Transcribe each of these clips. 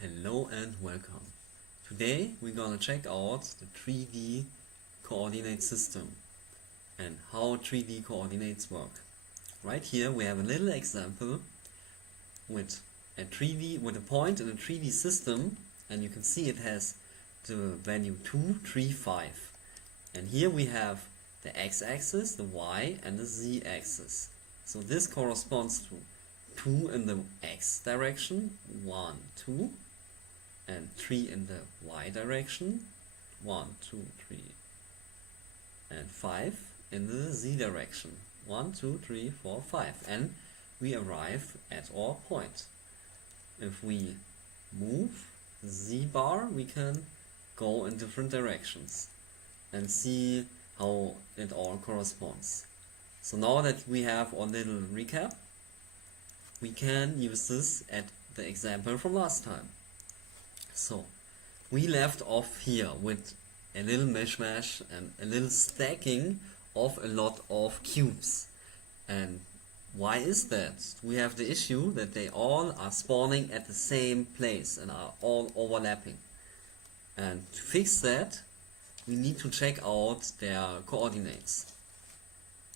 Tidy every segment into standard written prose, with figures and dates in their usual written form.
Hello and welcome. Today we're gonna check out the 3D coordinate system and how 3D coordinates work. Right here we have a little example with a point in a 3D system, and you can see it has the value 2, 3, 5. And here we have the x-axis, the y, and the z-axis. So this corresponds to 2 in the x direction, 1, 2, and 3 in the y direction, 1, 2, 3, and 5 in the z direction, 1, 2, 3, 4, 5, and we arrive at our point. If we move the z bar, we can go in different directions and see how it all corresponds. So now that we have our little recap, we can use this at the example from last time. So we left off here with a little mishmash and a little stacking of a lot of cubes. And why is that? We have the issue that they all are spawning at the same place and are all overlapping. And to fix that, we need to check out their coordinates.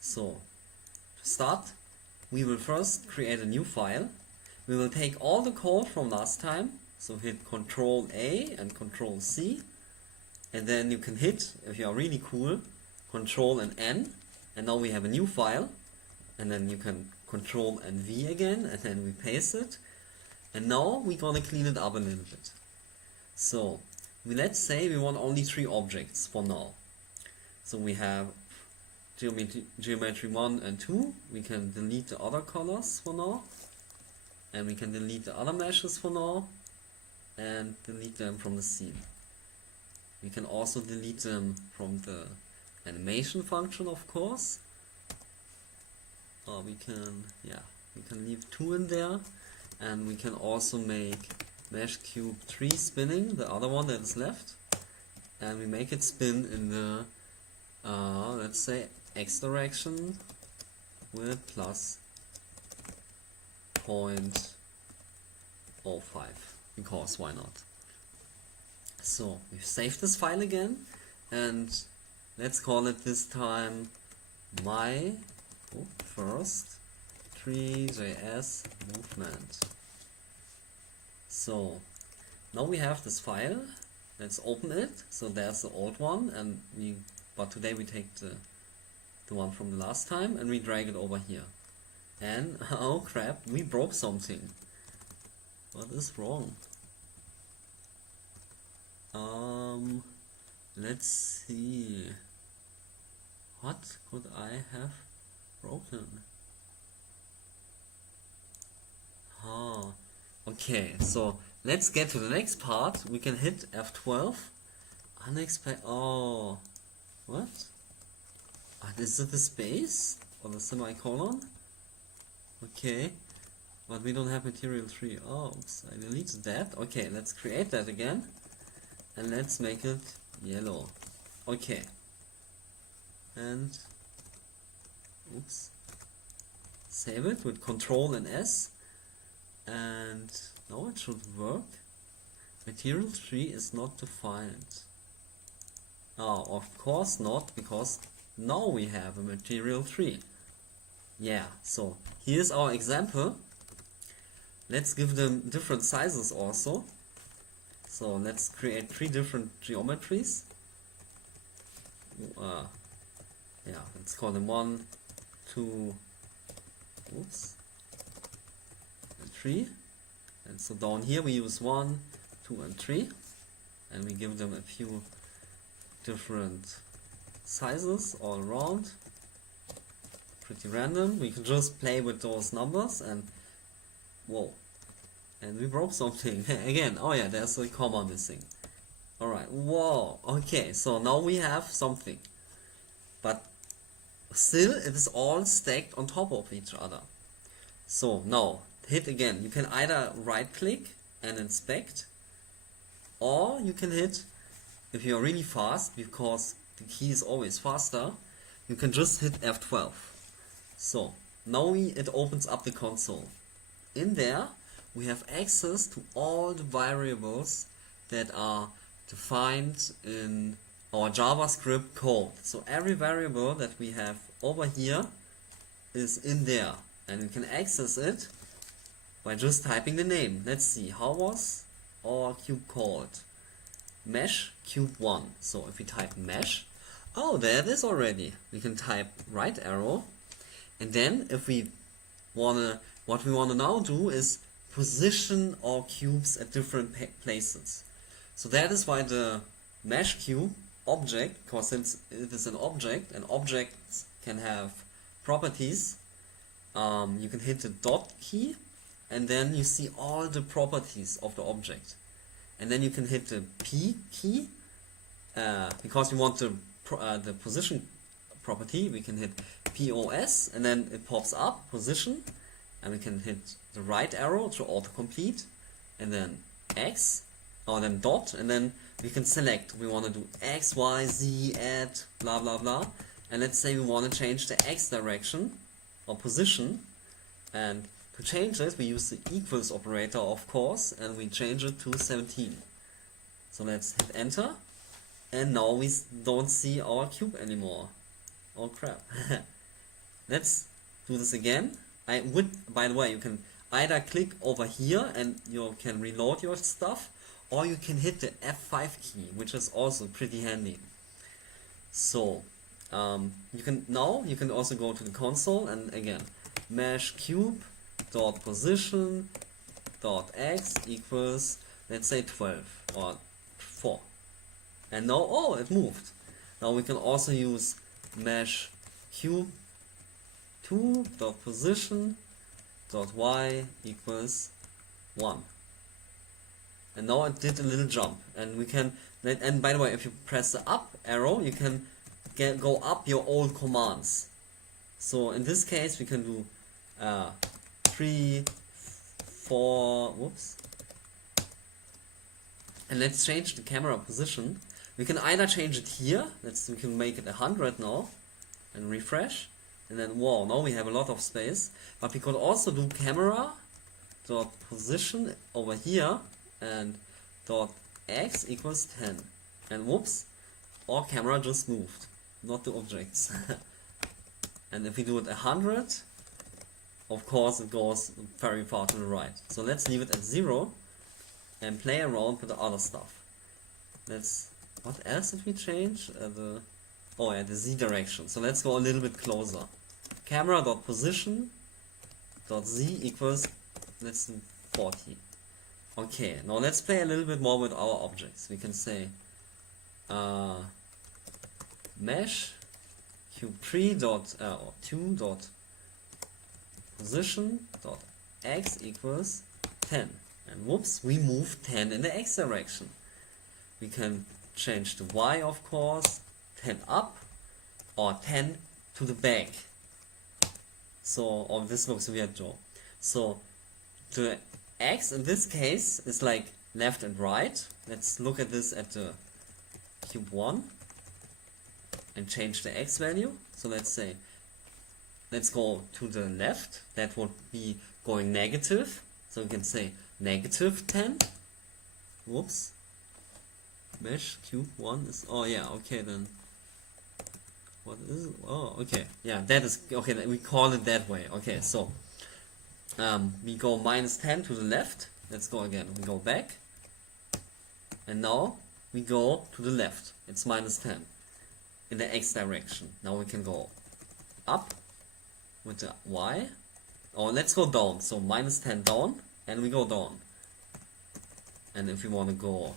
So to start, we will first create a new file. We will take all the code from last time. So hit Ctrl A and Ctrl C, and then you can hit, if you are really cool, Ctrl and N, and now we have a new file, and then you can Ctrl and V again, and then we paste it, and now we're gonna clean it up a little bit. So let's say we want only 3 objects for now. So we have geometry 1 and 2, we can delete the other colors for now, and we can delete the other meshes for now, and delete them from the scene. We can also delete them from the animation function, of course. Or we can leave 2 in there, and we can also make mesh cube 3 spinning, the other one that is left, and we make it spin in the let's say x direction with plus 0.05. Because why not? So we've saved this file again, and let's call it this time my first Three.js movement. So now we have this file. Let's open it. So there's the old one, and but today we take the one from the last time and we drag it over here. And oh crap, we broke something. What is wrong? Let's see. What could I have broken? Okay, so let's get to the next part. We can hit F12. Unexpected. Oh, what? Is it the space or the semicolon? Okay. But we don't have material 3. Oh, oops, I deleted that. Okay, let's create that again. And let's make it yellow. Okay. And, oops. Save it with Ctrl and S. And now it should work. Material 3 is not defined. Oh, of course not, because now we have a material 3. Yeah, so here's our example. Let's give them different sizes also. So let's create 3 different geometries. Let's call them 1, 2, oops, and 3. And so down here we use 1, 2, and 3, and we give them a few different sizes all around. Pretty random. We can just play with those numbers, and whoa. And we broke something again. Oh yeah, there's a comma missing. Alright, whoa. Okay, so now we have something. But still it is all stacked on top of each other. So now, hit again. You can either right click and inspect, or you can hit, if you're really fast, because the key is always faster, you can just hit F12. So now it opens up the console. In there we have access to all the variables that are defined in our JavaScript code. So every variable that we have over here is in there, and we can access it by just typing the name. Let's see, how was our cube called? Mesh cube 1. So if we type mesh, oh, there it is already. We can type right arrow, and then if we wanna, what we wanna now do is position our cubes at different places. So that is why the mesh cube object, because since it is an object, and objects can have properties, you can hit the dot key, and then you see all the properties of the object. And then you can hit the P key, because we want the position property. We can hit POS, and then it pops up position, and we can hit the right arrow to autocomplete, and then X, or then dot, and then we can select. We want to do X, Y, Z, add, blah blah blah, and let's say we want to change the X direction or position, and to change it we use the equals operator, of course, and we change it to 17. So let's hit enter, and now we don't see our cube anymore. Oh crap. Let's do this again. I would, by the way, you can either click over here and you can reload your stuff, or you can hit the F5 key, which is also pretty handy. So you can also go to the console, and again, mesh cube dot position dot x equals, let's say 12 or 4, and now, oh, it moved. Now we can also use mesh cube 2 dot position dot y equals 1, and now it did a little jump, and we can, and by the way, if you press the up arrow, you can go up your old commands. So in this case we can do 3, 4, whoops, and let's change the camera position. We can either change it here, we can make it 100 now, and refresh, and then wow, now we have a lot of space. But we could also do camera dot position over here, and dot x equals 10, and whoops, our camera just moved, not the objects. And if we do it 100, of course it goes very far to the right. So let's leave it at 0 and play around with the other stuff. What else did we change? The Z direction. So let's go a little bit closer. Camera dot position dot z equals, let's do 40. Okay, now let's play a little bit more with our objects. We can say mesh cube 3 dot or 2 dot position dot x equals 10, and whoops, we move 10 in the x direction. We can change the y, of course, 10 up or 10 to the back. So, oh, this looks weird, Joe. So the x in this case is like left and right. Let's look at this at the cube 1 and change the x value. So let's say, let's go to the left. That would be going negative. So we can say negative 10. Whoops. Mesh cube 1 is, oh yeah, okay then. What is it? Oh, okay. Yeah, that is, okay, we call it that way. Okay, so we go minus 10 to the left. Let's go again. We go back. And now we go to the left. It's minus 10 in the x direction. Now we can go up with the y. Or let's go down. So minus 10 down, and we go down. And if we want to go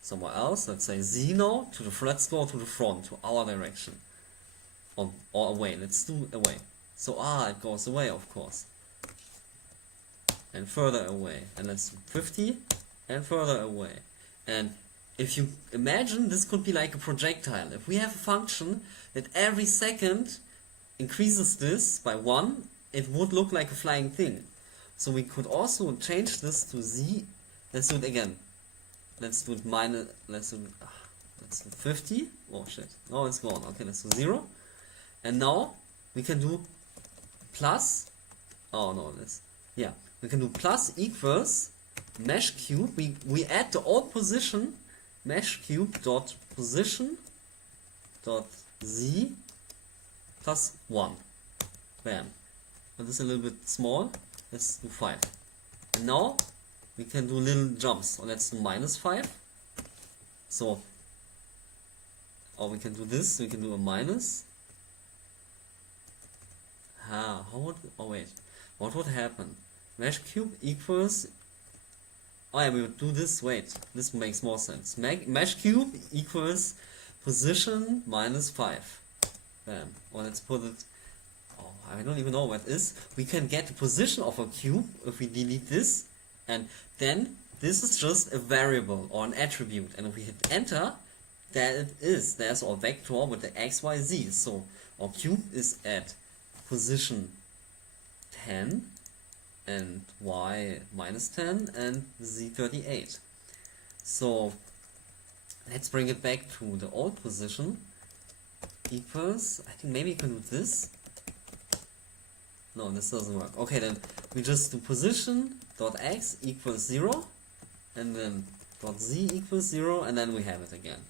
somewhere else, let's say z now, let's go to the front, to our direction. Or away. Let's do away. So it goes away, of course. And further away. And let's do 50 and further away. And if you imagine, this could be like a projectile. If we have a function that every second increases this by 1, it would look like a flying thing. So we could also change this to z. Let's do it again. Let's do it let's do 50. Oh shit. No, it's gone. Okay, let's do 0. And now we can do plus. Oh no, we can do plus equals mesh cube. We add the old position mesh cube dot position dot z plus 1. Bam. But this is a little bit small. Let's do 5. And now we can do little jumps. So let's do -5. So, or we can do this. We can do a minus. Oh wait, what would happen? Mesh cube equals, oh yeah, we would do this, wait, this makes more sense. Mesh cube equals position -5. Bam. Or let's put it, oh, I don't even know what it is. We can get the position of a cube if we delete this, and then this is just a variable or an attribute, and if we hit enter, there it is. There's our vector with the x, y, z. So our cube is at position 10 and y -10 and z 38. So let's bring it back to the old position. Equals, I think maybe you can do this. No, this doesn't work. Okay, then we just do position dot x equals 0 and then dot z equals 0, and then we have it again.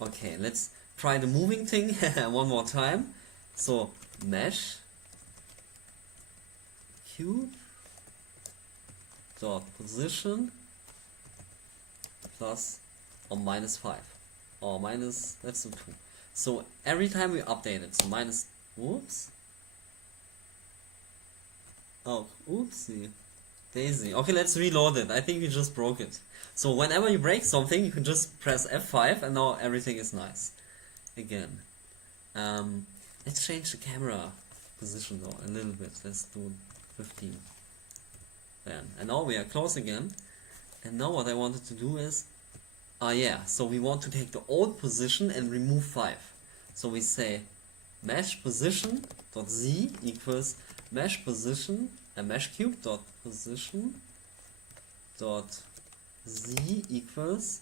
Okay, let's try the moving thing one more time. So mesh cube dot position plus or -5 or minus, let's do 2. So every time we update it, so minus, whoops, oh, oopsie daisy. Okay, let's reload it. I think we just broke it. So whenever you break something, you can just press F5 and now everything is nice again. Let's change the camera position though a little bit. Let's do 15. Then, and now we are close again. And now what I wanted to do is, yeah, so we want to take the old position and remove 5. So we say mesh position dot z equals mesh position and mesh cube dot position dot z equals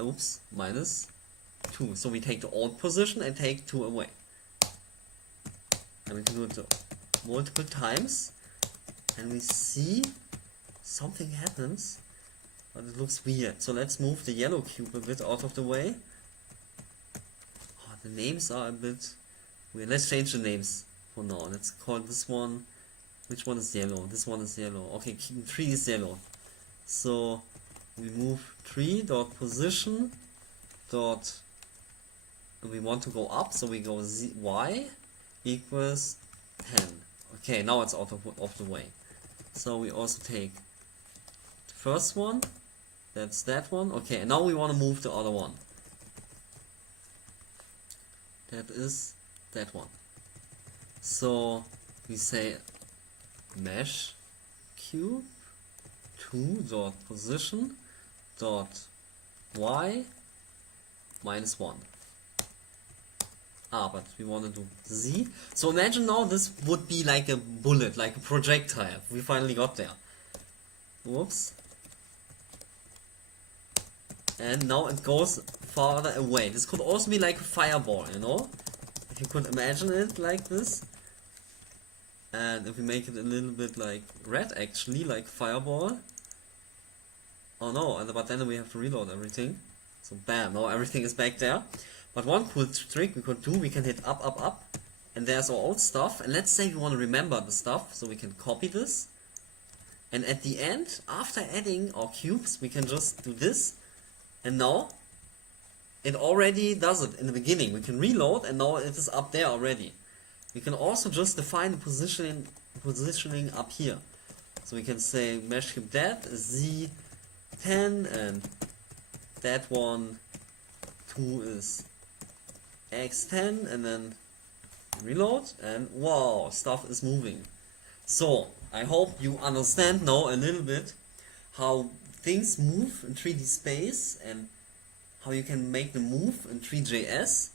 oops, -2. So we take the old position and take 2 away. And we can do it multiple times, and we see something happens, but it looks weird. So let's move the yellow cube a bit out of the way. Oh, the names are a bit weird. Let's change the names for now. Let's call this one, which one is yellow? This one is yellow. Okay, 3 is yellow. So we move 3 dot position dot, we want to go up, so we go z, y equals 10. Okay, now it's out of the way. So we also take the first one, that's that one. Okay, and now we want to move the other one. That is that one. So we say mesh cube 2 dot position dot y -1. But we want to do z. So imagine now this would be like a bullet, like a projectile. We finally got there. Whoops. And now it goes farther away. This could also be like a fireball, you know? If you could imagine it like this. And if we make it a little bit like red, actually, like fireball. Oh no, but then we have to reload everything. So bam, now everything is back there. But one cool trick we could do, we can hit up, up, up, and there's our old stuff. And let's say we want to remember the stuff, so we can copy this. And at the end, after adding our cubes, we can just do this. And now, it already does it in the beginning. We can reload, and now it is up there already. We can also just define the positioning up here. So we can say mesh cube that is z10, and that one 2 is x10, and then reload, and wow, stuff is moving. So I hope you understand now a little bit how things move in 3D space and how you can make them move in Three.js.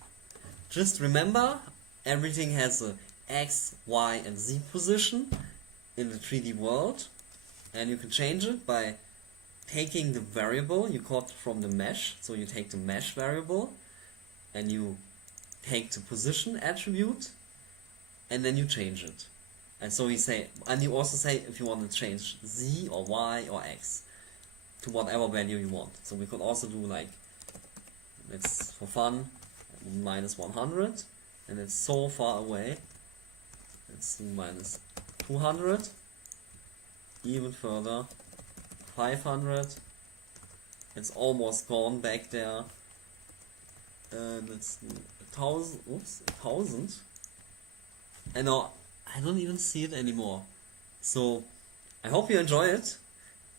Just remember, everything has a x, y, and z position in the 3D world, and you can change it by taking the variable you got from the mesh. So you take the mesh variable and you take the position attribute, and then you change it. And so we say, and you also say if you want to change z or y or x to whatever value you want. So we could also do like, let's for fun, minus 100, and it's so far away. Let's do minus 200, even further, 500. It's almost gone back there. Let's do 1,000. Oops, 1,000. And now I don't even see it anymore. So I hope you enjoy it,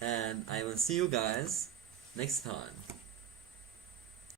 and I will see you guys next time.